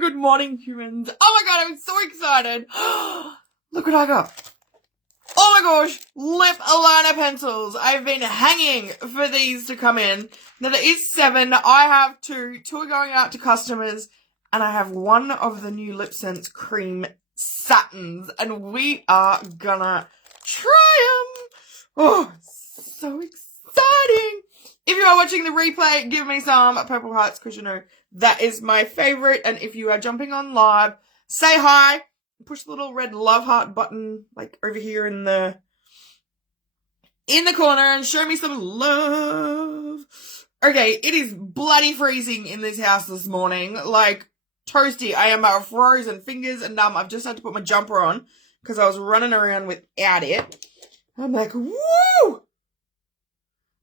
good morning, humans. Oh my god, I'm so excited. Look what I got. Oh my gosh, lip liner pencils. I've been hanging for these to come in. Now there is 7. I have 2. 2 are going out to customers. And I have 1 of the new LipSense Cream Satins. And we are gonna try them. Oh, so exciting. If you are watching the replay, give me some purple hearts because you know that is my favorite. And if you are jumping on live, say hi. Push the little red love heart button like over here in the corner and show me some love. Okay, it is bloody freezing in this house this morning. Like toasty. I am frozen fingers and numb. I've just had to put my jumper on because I was running around without it. I'm like, woo!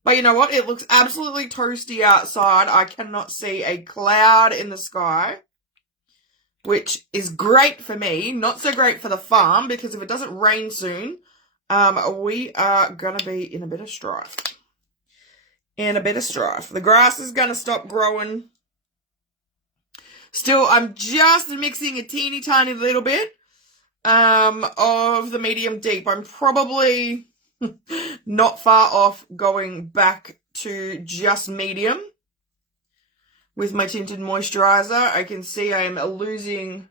But you know what? It looks absolutely toasty outside. I cannot see a cloud in the sky, which is great for me. Not so great for the farm because if it doesn't rain soon, we are going to be in a bit of strife. The grass is going to stop growing. Still, I'm just mixing a teeny tiny little bit of the medium deep. I'm probably not far off going back to just medium with my tinted moisturizer. I can see I am losing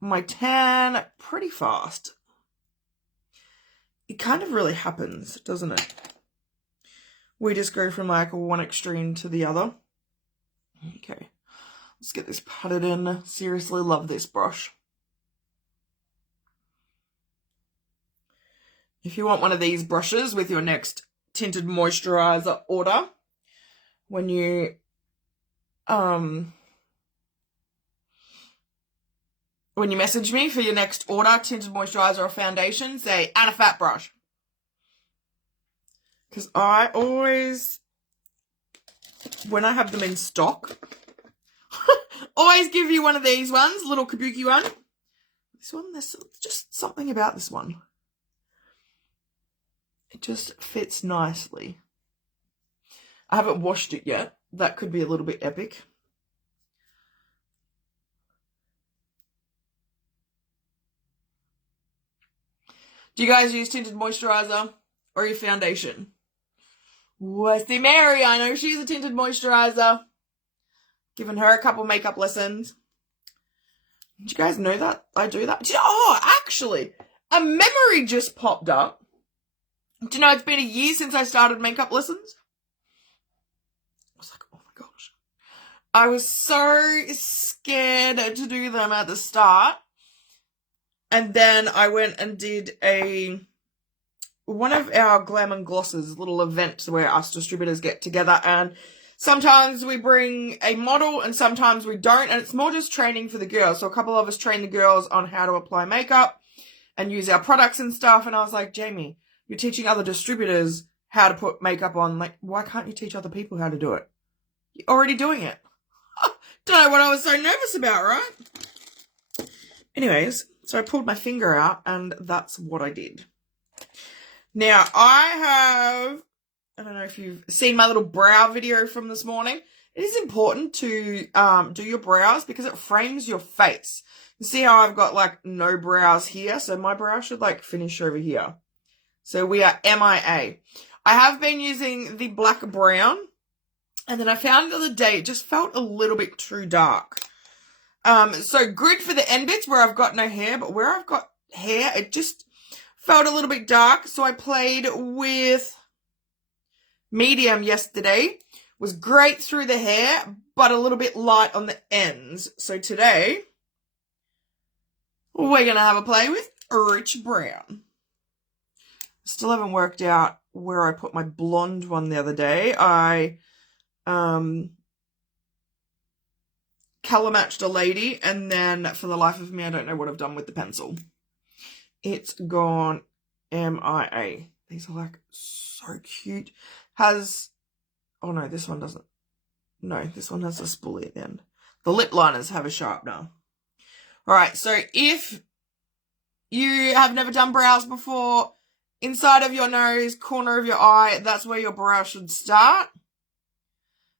my tan pretty fast. It kind of really happens, doesn't it? We just go from like one extreme to the other. Okay, let's get this patted in. Seriously love this brush. If you want one of these brushes with your next tinted moisturizer order, when you message me for your next order, tinted moisturizer or foundation, say, and a fat brush. Because I always, when I have them in stock, always give you one of these ones, little kabuki one. This one, there's just something about this one. It just fits nicely. I haven't washed it yet. That could be a little bit epic. Do you guys use tinted moisturizer or your foundation? Westy Mary, I know she's a tinted moisturizer. Giving her a couple makeup lessons. Did you guys know that I do that? Oh, actually, a memory just popped up. Do you know it's been a year since I started makeup lessons? I was like, oh my gosh. I was so scared to do them at the start. And then I went and did one of our Glam and Glosses little events where us distributors get together, and sometimes we bring a model and sometimes we don't, and it's more just training for the girls. So a couple of us train the girls on how to apply makeup and use our products and stuff. And I was like, Jamie, you're teaching other distributors how to put makeup on. Like, why can't you teach other people how to do it? You're already doing it. Don't know what I was so nervous about, right? Anyways, so I pulled my finger out and that's what I did. Now, I don't know if you've seen my little brow video from this morning. It is important to do your brows because it frames your face. You see how I've got like no brows here? So my brow should like finish over here. So we are MIA. I have been using the black brown, and then I found the other day it just felt a little bit too dark. So good for the end bits where I've got no hair, but where I've got hair, it just felt a little bit dark. So I played with medium yesterday. Was great through the hair, but a little bit light on the ends. So today, we're going to have a play with rich brown. Still haven't worked out where I put my blonde one the other day. I color matched a lady, and then for the life of me, I don't know what I've done with the pencil. It's gone MIA. These are like so cute. Oh no, this one doesn't. No, this one has a spoolie at the end. The lip liners have a sharpener. All right, so if you have never done brows before, inside of your nose, corner of your eye, that's where your brow should start.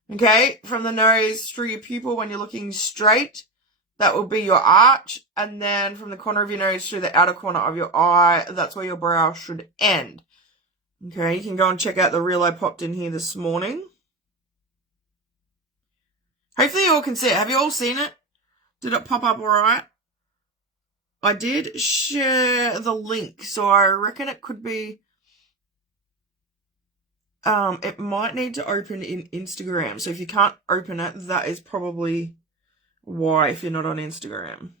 Okay, from the nose through your pupil when you're looking straight, that will be your arch. And then from the corner of your nose through the outer corner of your eye, that's where your brow should end. Okay, you can go and check out the reel I popped in here this morning. Hopefully you all can see it. Have you all seen it? Did it pop up all right? I did share the link, so I reckon it could be... it might need to open in Instagram. So if you can't open it, that is probably why, if you're not on Instagram.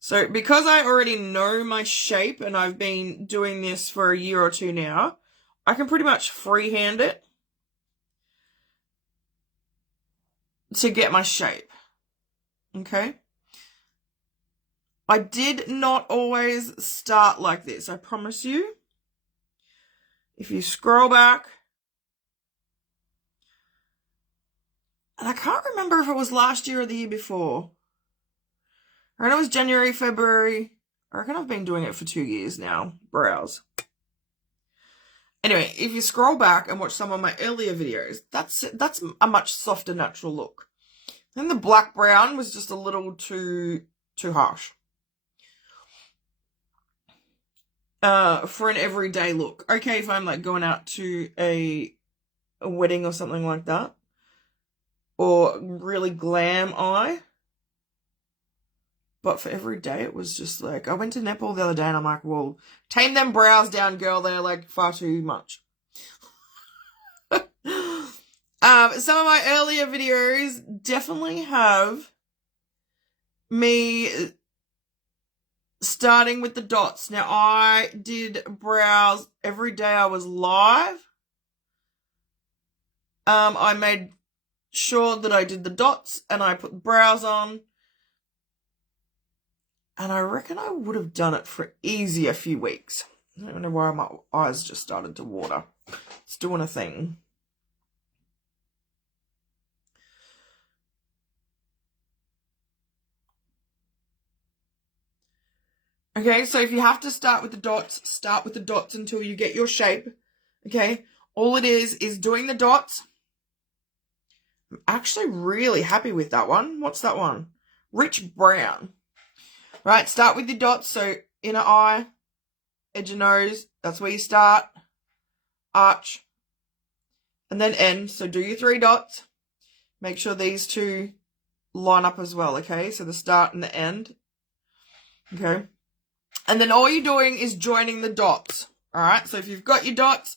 So because I already know my shape and I've been doing this for a year or two now, I can pretty much freehand it to get my shape. Okay? I did not always start like this, I promise you. If you scroll back, and I can't remember if it was last year or the year before. I reckon it was January, February. I reckon I've been doing it for 2 years now. Brows. Anyway, if you scroll back and watch some of my earlier videos, that's a much softer, natural look. And the black brown was just a little too harsh. For an everyday look. Okay, if I'm like going out to a wedding or something like that. Or really glam eye. But for every day, it was just like... I went to Nepal the other day and I'm like, well, tame them brows down, girl. They're like far too much. Some of my earlier videos definitely have me starting with the dots. Now, I did brows every day I was live. I made sure that I did the dots and I put brows on. And I reckon I would have done it for easy a few weeks. I don't know why my eyes just started to water. It's doing a thing. Okay, so if you have to start with the dots, start with the dots until you get your shape. Okay, all it is doing the dots. I'm actually really happy with that one. What's that one? Rich brown. Right, start with your dots. So inner eye, edge of nose, that's where you start. Arch, and then end. So do your 3 dots. Make sure these two line up as well, okay? So the start and the end. Okay. And then all you're doing is joining the dots. All right. So if you've got your dots,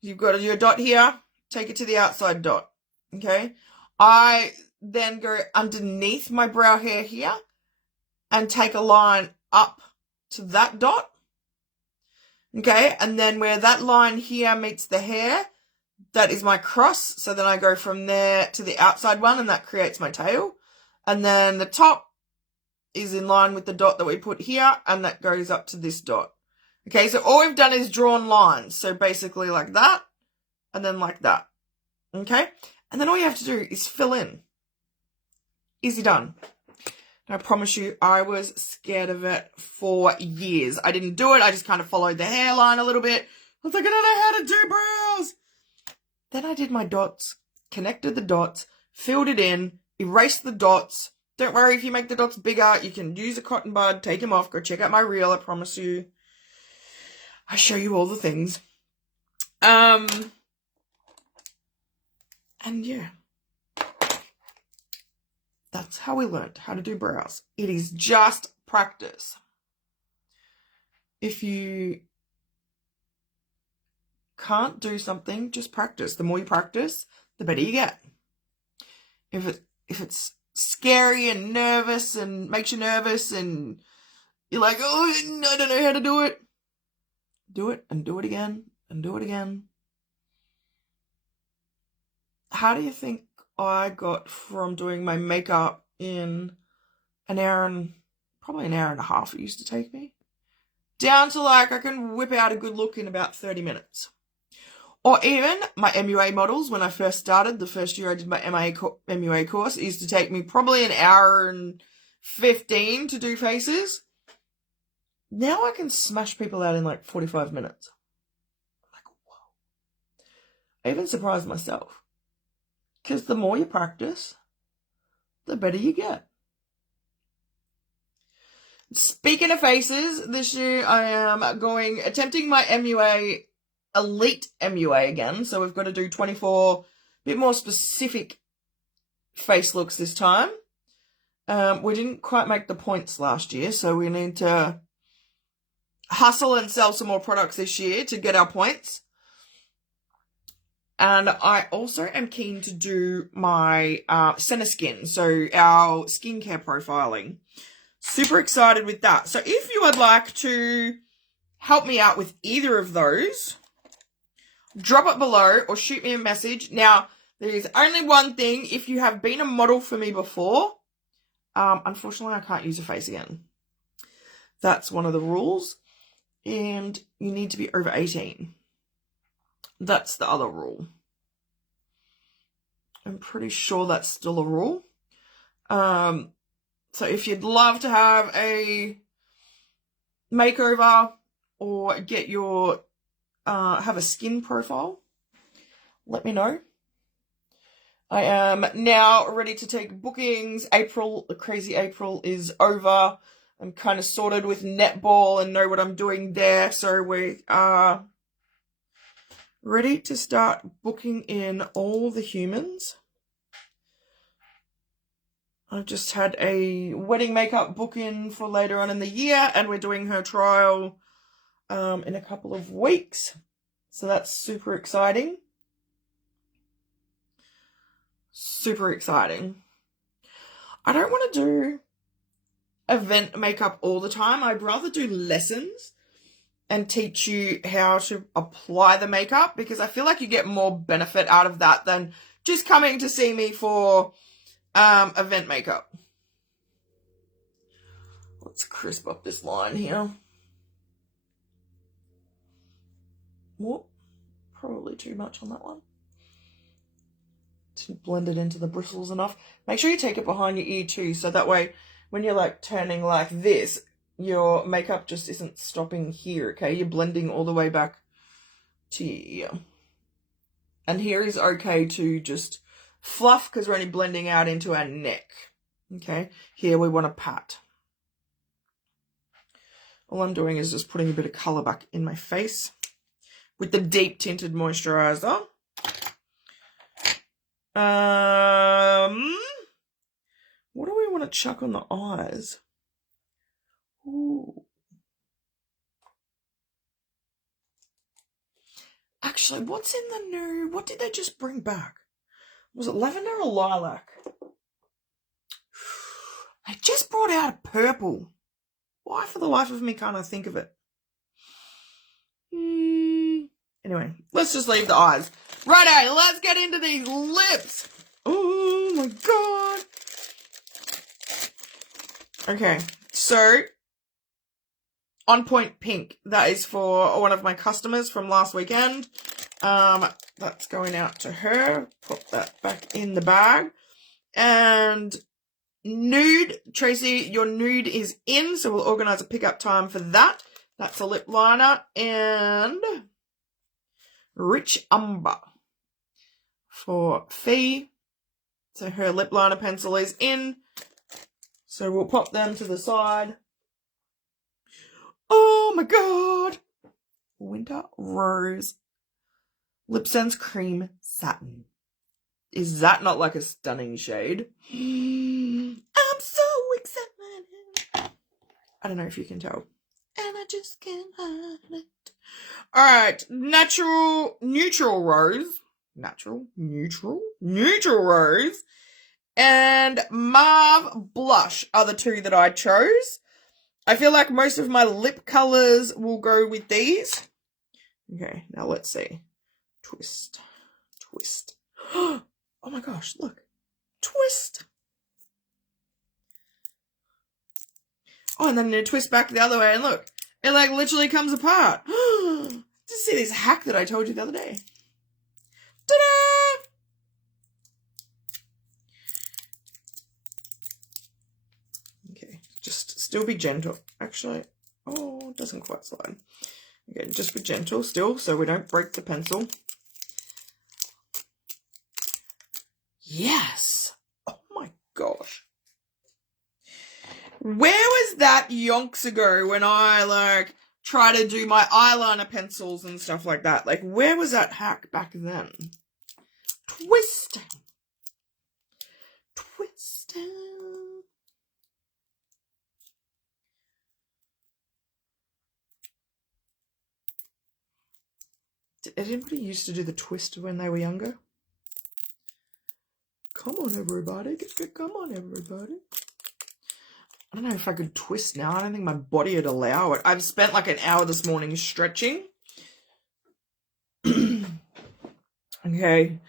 you've got your dot here, take it to the outside dot. Okay. I then go underneath my brow hair here and take a line up to that dot. Okay. And then where that line here meets the hair, that is my cross. So then I go from there to the outside one and that creates my tail. And then the top is in line with the dot that we put here, and that goes up to this dot. Okay, so all we've done is drawn lines. So basically like that, and then like that. Okay? And then all you have to do is fill in. Easy done. And I promise you, I was scared of it for years. I didn't do it. I just kind of followed the hairline a little bit. I was like, I don't know how to do brows. Then I did my dots, connected the dots, filled it in, erased the dots. Don't worry if you make the dots bigger. You can use a cotton bud, take them off. Go check out my reel, I promise you. I show you all the things. And yeah. That's how we learned how to do brows. It is just practice. If you can't do something, just practice. The more you practice, the better you get. If it's scary and nervous and makes you nervous and you're like, oh, I don't know how to do it. Do it and do it again and do it again. How do you think I got from doing my makeup in probably an hour and a half it used to take me, down to like I can whip out a good look in about 30 minutes? Or even my MUA models, when I first started, the first year I did my MUA course, it used to take me probably an hour and 15 to do faces. Now I can smash people out in like 45 minutes. I'm like, whoa. I even surprised myself. Because the more you practice, the better you get. Speaking of faces, this year I am attempting my MUA, Elite MUA again. So we've got to do 24, bit more specific face looks this time. We didn't quite make the points last year, so we need to hustle and sell some more products this year to get our points. And I also am keen to do my SeneGence, so our skincare profiling. Super excited with that. So if you would like to help me out with either of those, drop it below or shoot me a message. Now, there is only one thing. If you have been a model for me before, unfortunately, I can't use your face again. That's one of the rules. And you need to be over 18. That's the other rule. I'm pretty sure that's still a rule. So if you'd love to have a makeover or get your, have a skin profile, let me know. I am now ready to take bookings. April, the crazy April is over. I'm kind of sorted with netball and know what I'm doing there. So we are ready to start booking in all the humans. I've just had a wedding makeup book in for later on in the year, and we're doing her trial in a couple of weeks. So that's super exciting. Super exciting. I don't want to do event makeup all the time. I'd rather do lessons and teach you how to apply the makeup, because I feel like you get more benefit out of that than just coming to see me for event makeup. Let's crisp up this line here. Whoop, probably too much on that one. To blend it into the bristles enough. Make sure you take it behind your ear too, so that way when you're like turning like this, your makeup just isn't stopping here, okay? You're blending all the way back to your ear. And here is okay to just fluff, because we're only blending out into our neck, okay? Here we want to pat. All I'm doing is just putting a bit of colour back in my face with the deep tinted moisturiser. What do we want to chuck on the eyes? Ooh. Actually, what's in the new? What did they just bring back? Was it lavender or lilac? They just brought out a purple. Why for the life of me can't I think of it? Anyway, let's just leave the eyes. Righto, let's get into these lips. Oh my god. Okay, so On Point Pink. That is for one of my customers from last weekend. That's going out to her. Put that back in the bag. And nude. Tracy, your nude is in, so we'll organise a pickup time for that. That's a lip liner. And Rich Umber for Fee. So her lip liner pencil is in. So we'll pop them to the side. Oh my god. Winter Rose LipSense Cream Satin. Is that not like a stunning shade? I'm so excited. I don't know if you can tell. And I just can't hide it. Alright, neutral rose. Neutral rose. And Mauve Blush are the two that I chose. I feel like most of my lip colours will go with these. Okay, now let's see. Twist. Oh my gosh, look. Twist. Oh, and then you twist back the other way and look. It like literally comes apart. Just see this hack that I told you the other day. Ta-da! Okay, just still be gentle. Actually, oh, it doesn't quite slide. Okay, just be gentle still so we don't break the pencil. Yes. Oh my gosh. Where was that yonks ago when I like try to do my eyeliner pencils and stuff like that? Like, where was that hack back then? Twisting. Did anybody used to do the twist when they were younger? Come on, everybody. Come on, everybody. I don't know if I could twist now. I don't think my body would allow it. I've spent like an hour this morning stretching. Okay.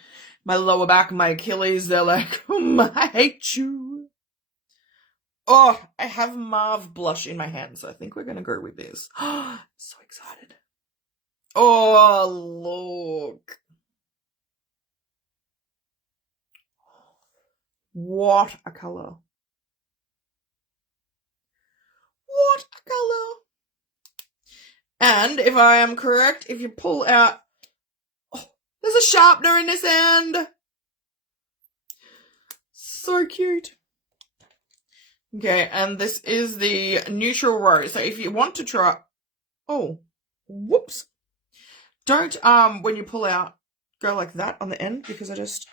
My lower back, my Achilles, they're like, I hate you. Oh, I have mauve blush in my hand, so I think we're going to go with this. So excited. Oh, look. What a colour. What a colour. And if I am correct, if you pull out... Oh, there's a sharpener in this end. So cute. Okay, and this is the neutral rose. So if you want to try... Oh, whoops. Don't, when you pull out, go like that on the end, because I just...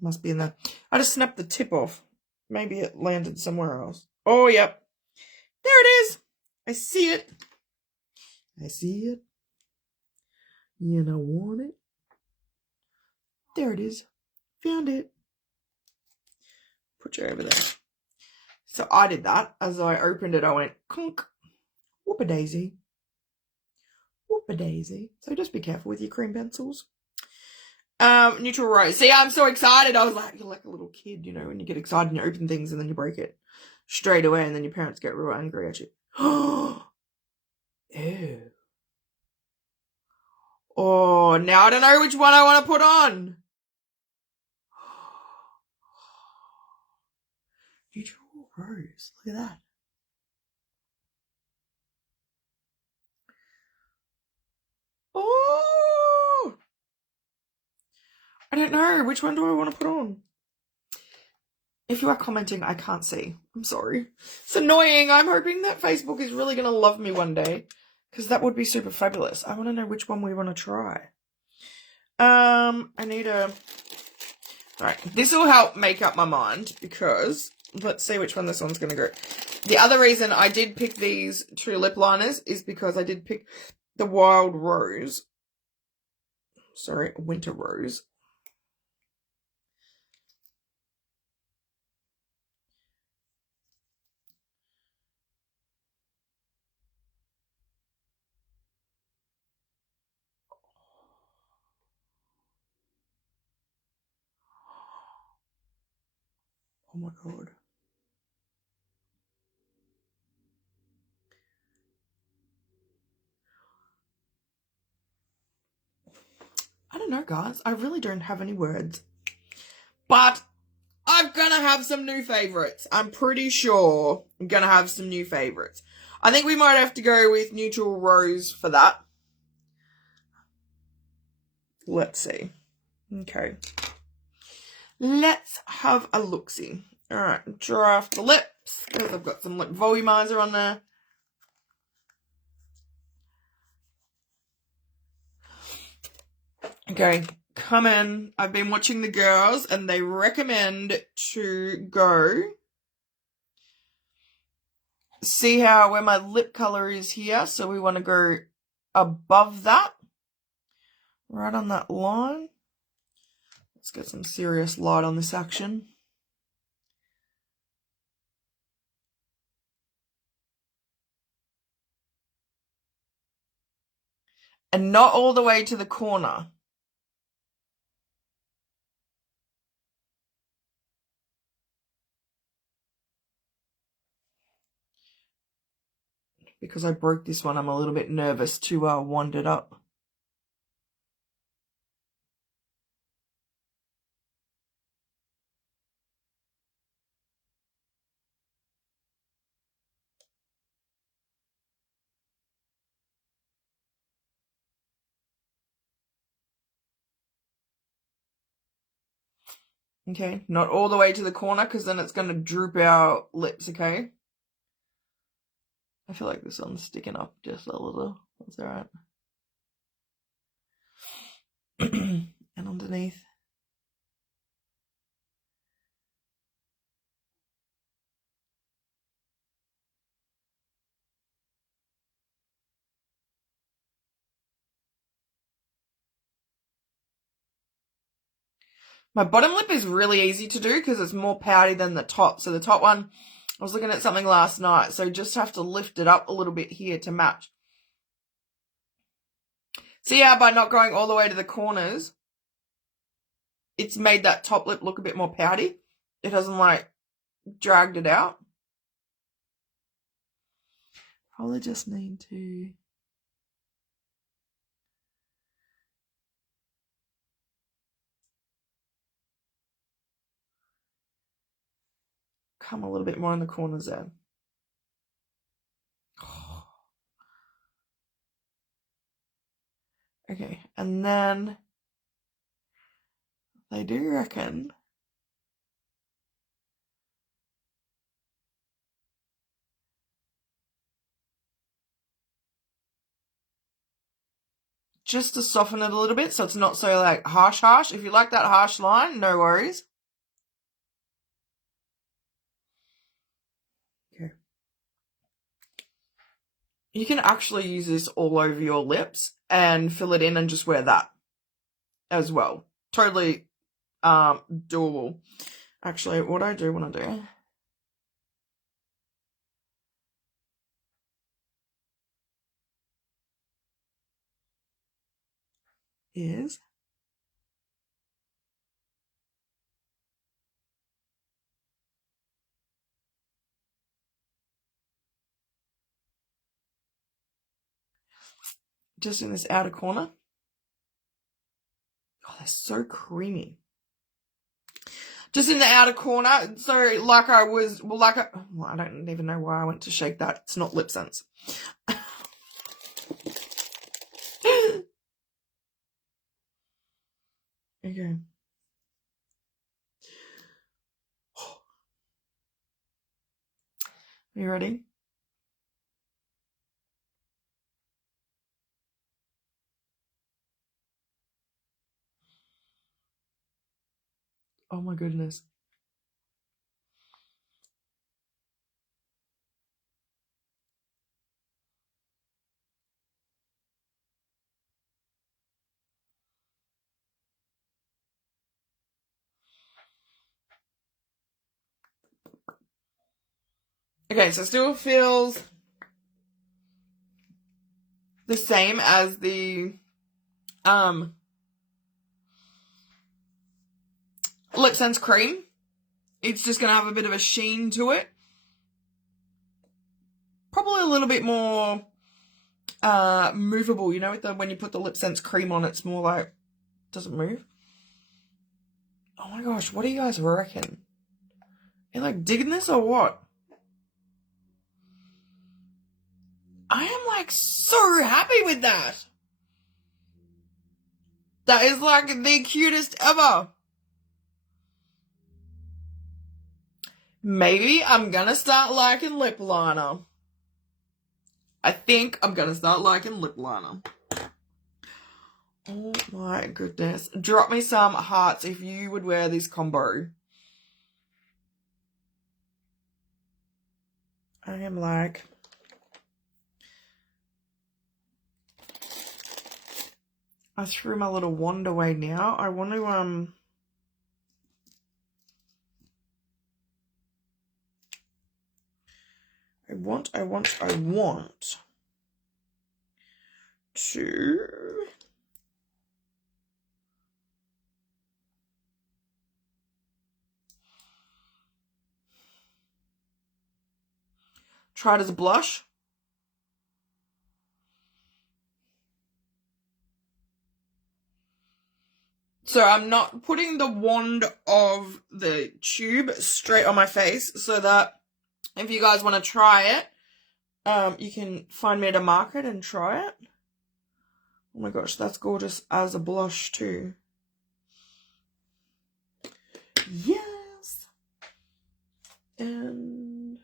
Must be in there. I just snapped the tip off. Maybe it landed somewhere else. Oh, yep. There it is. I see it. I see it. You know, want it. There it is. Found it. Put you over there. So I did that. As I opened it, I went, clunk. Whoop-a-daisy. Whoop-a-daisy. So just be careful with your cream pencils. Neutral rose. See, I'm so excited. I was like, you're like a little kid, you know, when you get excited and you open things and then you break it straight away and then your parents get real angry at you. Ew. Oh, now I don't know which one I want to put on. Neutral rose. Look at that. Oh! I don't know. Which one do I want to put on? If you are commenting, I can't see. I'm sorry. It's annoying. I'm hoping that Facebook is really going to love me one day, because that would be super fabulous. I want to know which one we want to try. I need a... Alright, this will help make up my mind, because let's see which one this one's going to go. The other reason I did pick these two lip liners is because I did pick the Wild Rose. Sorry, Winter Rose. Oh my god. I don't know, guys. I really don't have any words. But I'm gonna have some new favourites. I'm pretty sure I'm gonna have some new favourites. I think we might have to go with Neutral Rose for that. Let's see. Okay. Let's have a look-see. Alright, dry off the lips, because I've got some lip volumizer on there. Okay, come in. I've been watching the girls, and they recommend to go... See how where my lip color is here, so we want to go above that. Right on that line. Let's get some serious light on this action. And not all the way to the corner. Because I broke this one, I'm a little bit nervous to wand it up. Okay, not all the way to the corner because then it's going to droop our lips, okay? I feel like this one's sticking up just a little. That's alright. And underneath. My bottom lip is really easy to do because it's more pouty than the top. So the top one, I was looking at something last night, so just have to lift it up a little bit here to match. See how by not going all the way to the corners, it's made that top lip look a bit more pouty? It hasn't like dragged it out. Probably just need to... come a little bit more in the corners there. Okay, and then I do reckon just to soften it a little bit so it's not so like harsh. If you like that harsh line, no worries. Okay. You can actually use this all over your lips and fill it in and just wear that as well. Totally doable. Actually, what I do want to do is just in this outer corner. Oh, they're so creamy. Just in the outer corner. So like I was, well, I don't even know why I went to shake that. It's not LipSense. Okay. Are you ready? Oh my goodness. Okay, so it still feels the same as the LipSense Cream. It's just going to have a bit of a sheen to it. Probably a little bit more movable, you know, when you put the LipSense Cream on, it's more like, doesn't move. Oh my gosh, what do you guys reckon? Are you like digging this or what? I am like so happy with that. That is like the cutest ever. Maybe I'm gonna start liking lip liner. I think I'm gonna start liking lip liner. Oh my goodness. Drop me some hearts if you would wear this combo. I am like... I threw my little wand away now. I want to, I want to try it as a blush. So I'm not putting the wand of the tube straight on my face so that if you guys want to try it, you can find me at a market and try it. Oh my gosh, that's gorgeous as a blush too. Yes. And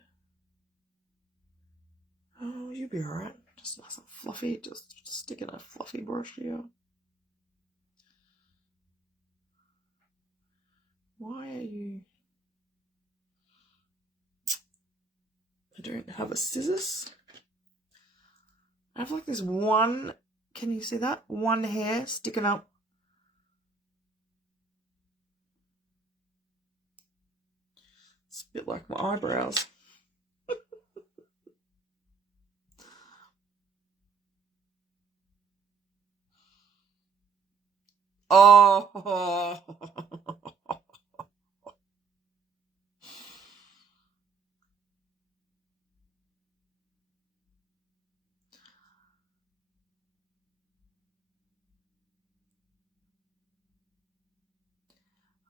oh, you'll be alright. Just nice and fluffy. Just stick in a fluffy brush here. Why are you... I don't have a scissors. I have like this one, can you see that? One hair sticking up. It's a bit like my eyebrows. Oh.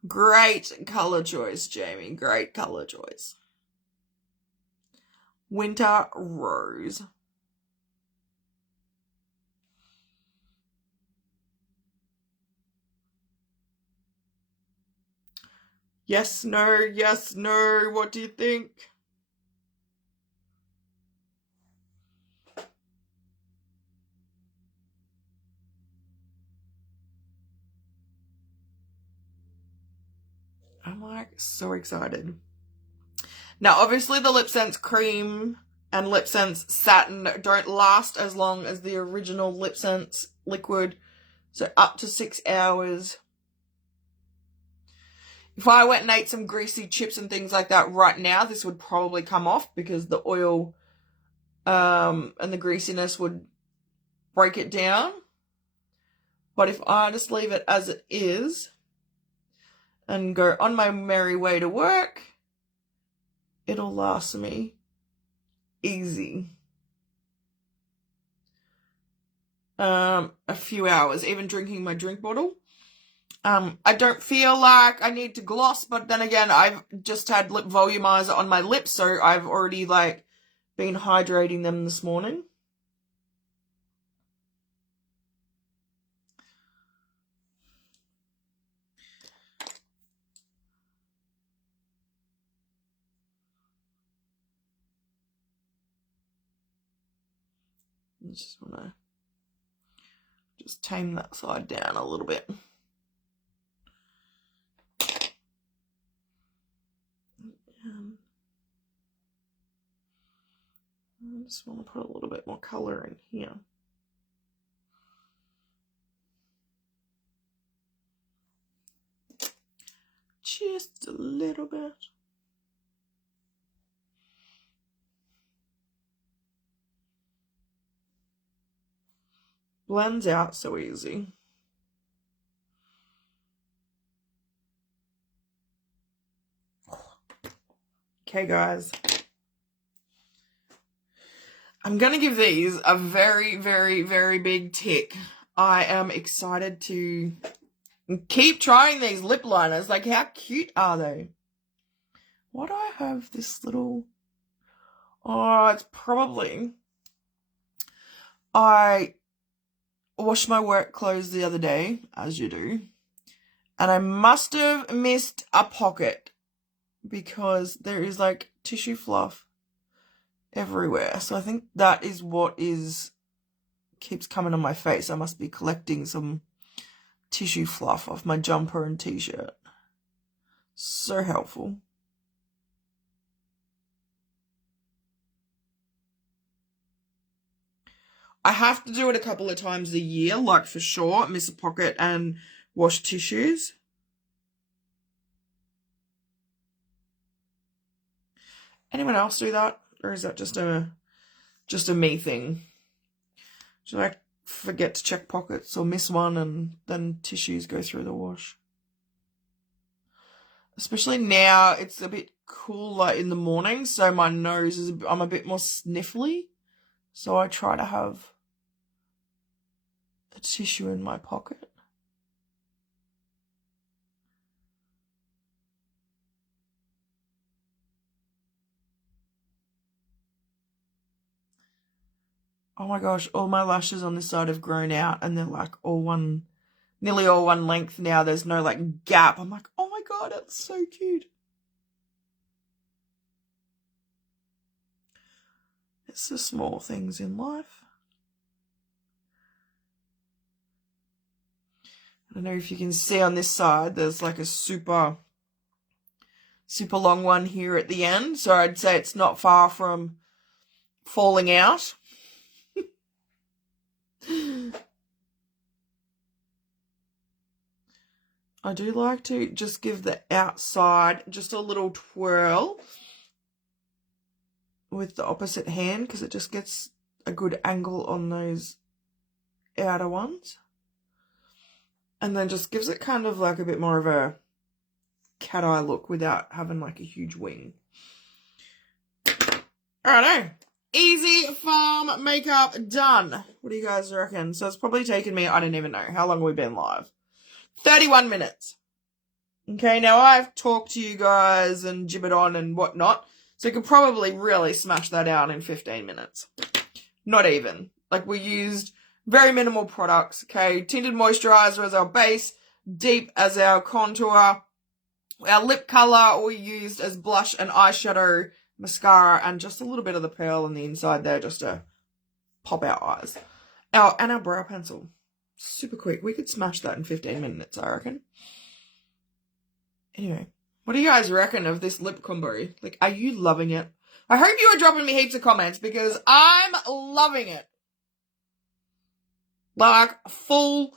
Great colour choice, Jamie. Great colour choice. Winter Rose. Yes, no, yes, no. What do you think? I'm like so excited. Now, obviously the LipSense Cream and LipSense Satin don't last as long as the original LipSense liquid. So up to 6 hours. If I went and ate some greasy chips and things like that right now, this would probably come off because the oil and the greasiness would break it down. But if I just leave it as it is and go on my merry way to work, it'll last me easy. A few hours, even drinking my drink bottle. I don't feel like I need to gloss, but then again, I've just had lip volumizer on my lips, so I've already like been hydrating them this morning. I just want to just tame that side down a little bit. I just want to put a little bit more color in here. Just a little bit. Blends out so easy. Okay, guys. I'm going to give these a very, very, very big tick. I am excited to keep trying these lip liners. Like, how cute are they? Why do I have this little... Oh, it's probably... I washed my work clothes the other day, as you do. And I must have missed a pocket because there is, like, tissue fluff everywhere. So I think that is what keeps coming on my face. I must be collecting some tissue fluff off my jumper and t-shirt. So helpful. I have to do it a couple of times a year, like for sure. Miss a pocket and wash tissues. Anyone else do that? Or is that just a me thing? Should I forget to check pockets or miss one and then tissues go through the wash? Especially now, it's a bit cooler in the morning, so my nose is, I'm a bit more sniffly. So I try to have a tissue in my pocket. Oh my gosh, all my lashes on this side have grown out and they're like nearly all one length now. There's no like gap. I'm like, oh my Oh, that's so cute. It's the small things in life. I don't know if you can see on this side, there's like a super long one here at the end. So I'd say it's not far from falling out. I do like to just give the outside just a little twirl with the opposite hand because it just gets a good angle on those outer ones. And then just gives it kind of like a bit more of a cat eye look without having like a huge wing. Alrighto. Easy farm makeup done. What do you guys reckon? So it's probably taken me, I don't even know, how long have we been live? 31 minutes. Okay, now I've talked to you guys and gibbered on and whatnot, so you could probably really smash that out in 15 minutes. Not even. Like, we used very minimal products, okay? Tinted moisturizer as our base, deep as our contour. Our lip color we used as blush and eyeshadow, mascara, and just a little bit of the pearl on the inside there just to pop our eyes. And our brow pencil. Super quick. We could smash that in 15 minutes, I reckon. Anyway, what do you guys reckon of this lip combo? Like, are you loving it? I hope you are dropping me heaps of comments because I'm loving it. Like, full...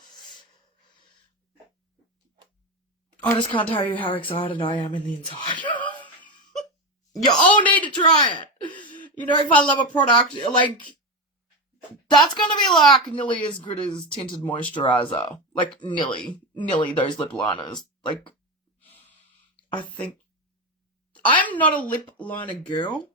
I just can't tell you how excited I am in the inside. You all need to try it. You know, if I love a product, like, that's going to be like nearly as good as tinted moisturizer. Like, nearly those lip liners. Like, I think I'm not a lip liner girl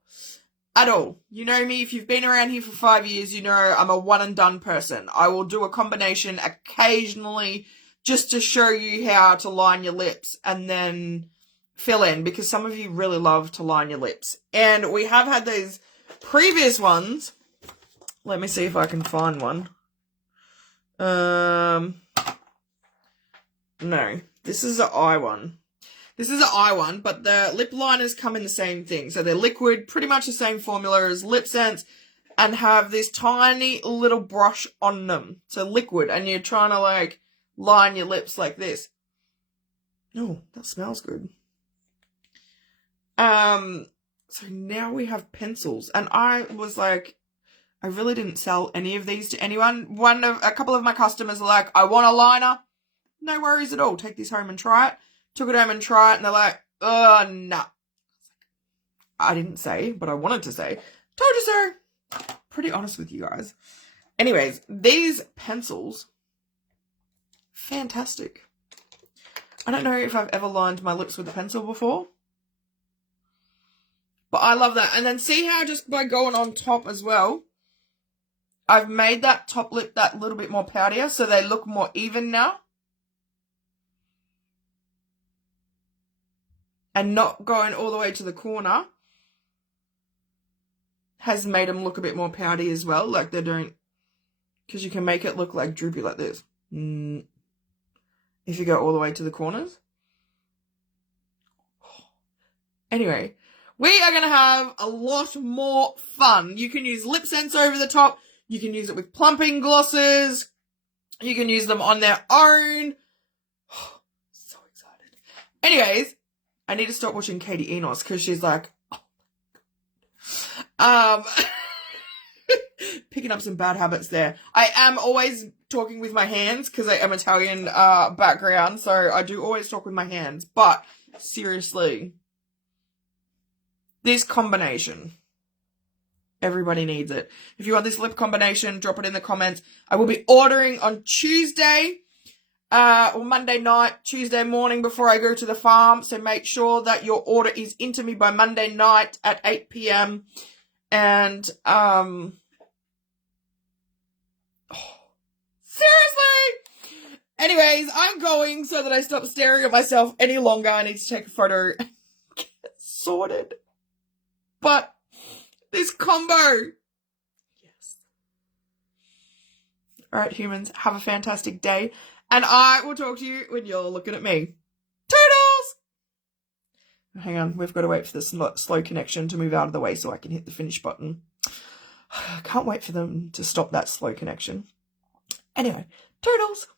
at all. You know me, if you've been around here for 5 years, you know I'm a one and done person. I will do a combination occasionally just to show you how to line your lips and then fill in, because some of you really love to line your lips. And we have had those previous ones. Let me see if I can find one. No, this is an eye one. This is an eye one, but the lip liners come in the same thing. So they're liquid, pretty much the same formula as LipSense, and have this tiny little brush on them. So liquid, and you're trying to like line your lips like this. Oh, that smells good. So now we have pencils, and I was like, I really didn't sell any of these to anyone. A couple of my customers are like, I want a liner. No worries at all. Take this home and try it. Took it home and tried it, and they're like, oh, no. I didn't say, but I wanted to say, told you so. Pretty honest with you guys. Anyways, these pencils, fantastic. I don't know if I've ever lined my lips with a pencil before, but I love that. And then see how just by going on top as well, I've made that top lip that little bit more poutier, so they look more even now. And not going all the way to the corner has made them look a bit more pouty as well. Like they're doing, because you can make it look like droopy like this. If you go all the way to the corners. Anyway, we are going to have a lot more fun. You can use LipSense over the top. You can use it with plumping glosses. You can use them on their own. So excited. Anyways, I need to stop watching Katie Enos because she's like, picking up some bad habits there. I am always talking with my hands because I am Italian background, so I do always talk with my hands. But seriously, this combination, everybody needs it. If you want this lip combination, drop it in the comments. I will be ordering on Tuesday. Or Monday night, Tuesday morning before I go to the farm. So make sure that your order is into me by Monday night at 8 p.m. And, seriously! Anyways, I'm going so that I stop staring at myself any longer. I need to take a photo and get it sorted. But this combo. Yes. Alright, humans, have a fantastic day. And I will talk to you when you're looking at me. Toodles! Hang on, we've got to wait for this slow connection to move out of the way so I can hit the finish button. I can't wait for them to stop that slow connection. Anyway, toodles!